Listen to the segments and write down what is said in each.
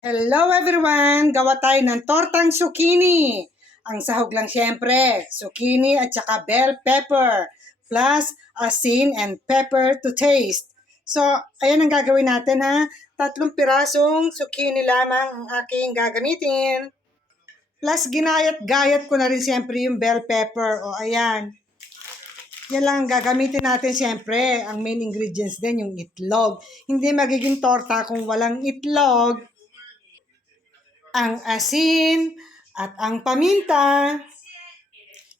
Hello everyone! Gawa tayo ng tortang zucchini. Ang sahog lang syempre, zucchini at saka bell pepper, plus asin and pepper to taste. So, ayan ang gagawin natin ha. 3 pirasong zucchini lamang ang aking gagamitin. Plus, ginayat-gayat ko na rin syempre yung bell pepper. O, ayan. Yan lang ang gagamitin natin syempre. Ang main ingredients din, yung itlog. Hindi magiging torta kung walang itlog. Ang asin at ang paminta,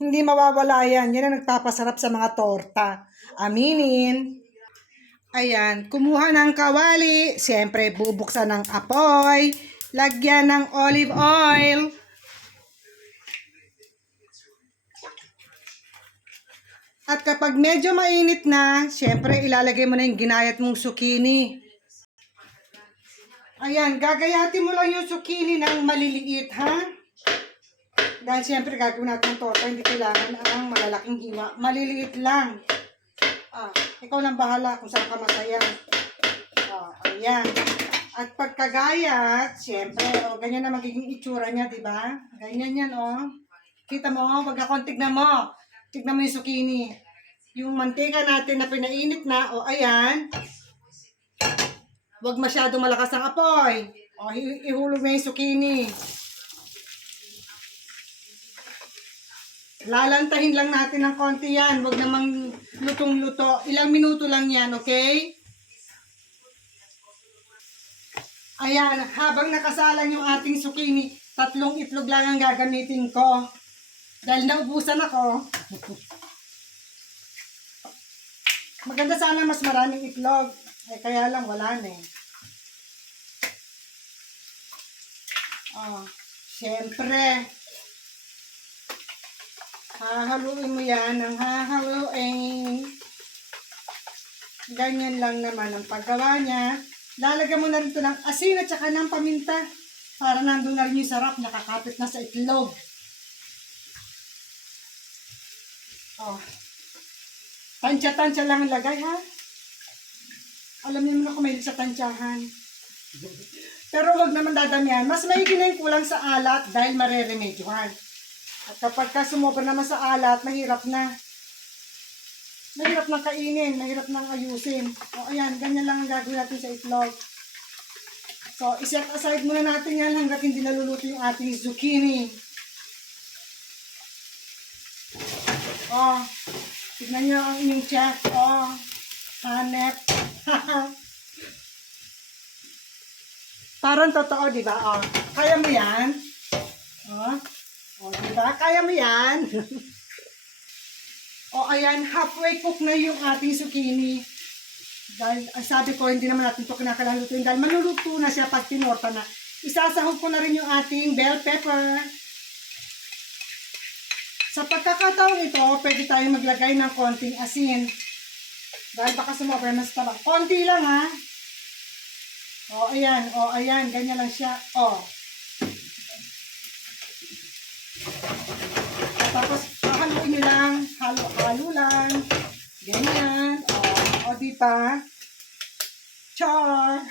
hindi mawawala yan. Yan ang nagpapasarap sa mga torta. Aminin. Ayan, kumuha ng kawali. Siyempre, bubuksan ng apoy. Lagyan ng olive oil. At kapag medyo mainit na, siyempre, ilalagay mo na yung ginayat mong zucchini. Ayan, gagayatin mo lang yung zucchini ng maliliit, ha? Dahil siyempre gagawin natin ng torta, hindi kailangan ang malalaking hiwa. Maliliit lang. Ikaw lang bahala kung saan ka masaya. Ayan. At pagkagayat, siyempre, ganyan na magiging itsura niya, di ba? Ganyan yan, Kita mo, pagkakon, tignan mo. Tignan mo yung zucchini. Yung mantika natin na pinainit na, ayan. Huwag masyadong malakas ang apoy. Ihulog na yung zucchini. Lalantahin lang natin ng konti yan. Huwag namang lutong-luto. Ilang minuto lang yan, okay? Ayan, habang nakasalan yung ating zucchini, 3 itlog lang ang gagamitin ko. Dahil naubusan ako. Maganda sana mas maraming itlog. Kaya lang wala na eh. Siyempre. Hahaluin mo yan ng hahaluin. Ganyan lang naman ang paggawa niya. Lalagyan mo na rin ito ng asin at saka ng paminta. Para nandun na rin yung sarap, nakakapit na sa itlog. Tansya-tansya lang ang lagay, ha? Alam niyo naman ako mahilig sa tansyahan. Pero wag naman dadamihan. Mas maigi na yung kulang sa alat dahil mareremedyohan. At kapag sumobra naman sa alat, mahirap na. Mahirap na kainin, mahirap na ayusin. Ayan, ganyan lang ang gagawin natin sa itlog. So, iset aside muna natin yan hanggat hindi naluluto yung ating zucchini. Tignan nyo ang inyong chef. Hanep. Parang totoo, di ba? Kaya mo yan? Di ba? Kaya mo yan? Ayan, halfway cook na yung ating zucchini. Dahil, sabi ko, hindi naman natin ito kinakailangan lutuin. Dahil maluluto na siya pag tinorta na. Isasahog ko na rin yung ating bell pepper. Sa pagkakataon ito, pwede tayong maglagay ng konting asin. Dahil baka sumobra mas tabak. Konti lang, ha? Ayan. Ganyan lang siya. Tapos, haluin nyo lang. Halo lang. Ganyan. Di ba? Char!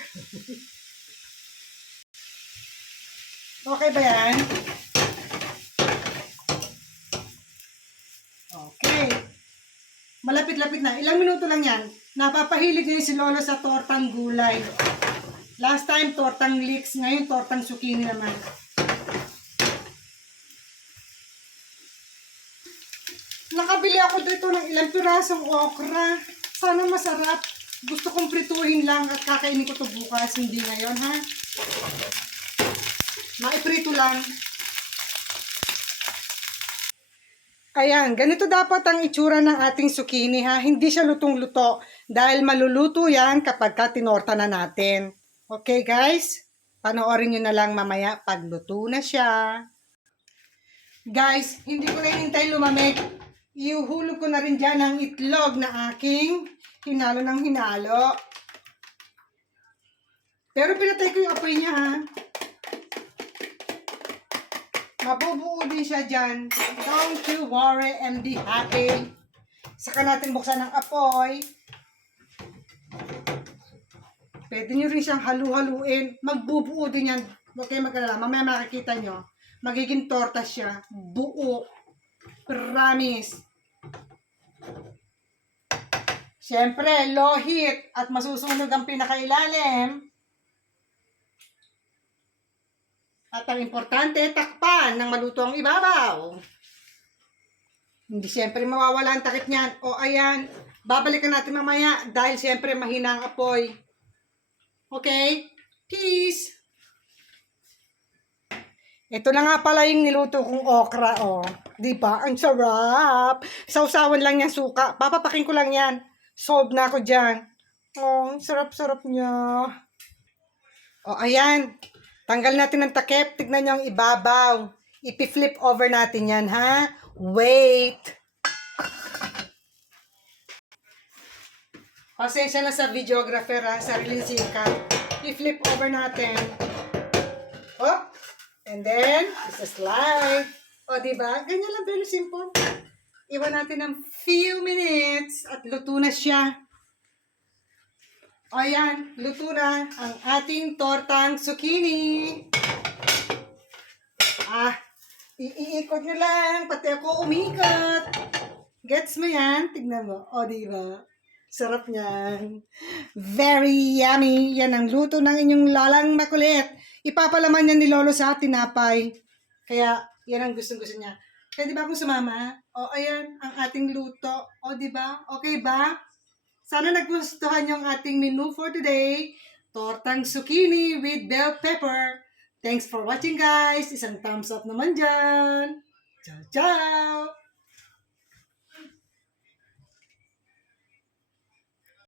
Okay ba yan? Okay. Malapit-lapit na. Ilang minuto lang yan. Napapahilig niyo si Lolo sa tortang gulay. Last time, tortang leeks. Ngayon, tortang zucchini naman. Nakabili ako dito ng ilang pirasong okra. Sana masarap. Gusto kong prituhin lang at kakainin ko ito bukas. Hindi ngayon, ha? Maiprito lang. Ayan, ganito dapat ang itsura ng ating zucchini, ha? Hindi siya lutong-luto dahil maluluto yan kapag tinorta na natin. Okay, guys? Panoorin nyo na lang mamaya pag luto na siya. Guys, hindi ko na hinintay lumamig. Iuhulog ko na rin dyan ang itlog na aking hinalo ng hinalo. Pero pinatay ko yung apoy niya, ha? Mabubuo din siya dyan. Don't you worry and be happy. Saka natin buksan ng apoy. Pwede nyo rin siyang halu-haluin. Magbubuo din yan. Huwag kayong mag-alala. Mamaya makikita nyo. Magiging torta siya. Buo. Promise. Siyempre, low heat at masusunog ang pinakailalim. At ang importante, takpan ng maluto ang ibabaw. Hindi siyempre mawawala ang takip niyan. O ayan, babalikan natin mamaya dahil siyempre mahina ang apoy. Okay? Peace! Ito na nga pala yung niluto kong okra, oh. Di ba? Ang sarap. Sausawan lang yan suka. Papapaking ko lang yan. Solve na ako dyan. Oh, sarap-sarap niya. Oh, ayan. Tanggal natin ang takip. Tignan niyo ang ibabaw. Ipi-flip over natin yan, ha? Wait. Pasensya na sa videographer, ha? Sariling sikat. I-flip over natin. Oh. And then, it's a slide. O, diba? Ganyan lang, very simple. Iwan natin ng few minutes at luto na siya. O, yan. Luto na ang ating tortang zucchini. Iikot nyo lang. Pati ako umikot. Gets mo yan? Tignan mo. O, diba? Sarap niyan. Very yummy. Yan ang luto ng inyong lalang makulit. Ipapalaman niya ni Lolo sa tinapay. Kaya, yan ang gustong-gusto niya. Kaya di ba kung sumama? O, ayan, ang ating luto. O, di ba? Okay ba? Sana nagustuhan yung ating menu for today. Tortang zucchini with bell pepper. Thanks for watching, guys. Isang thumbs up naman dyan. Ciao, ciao!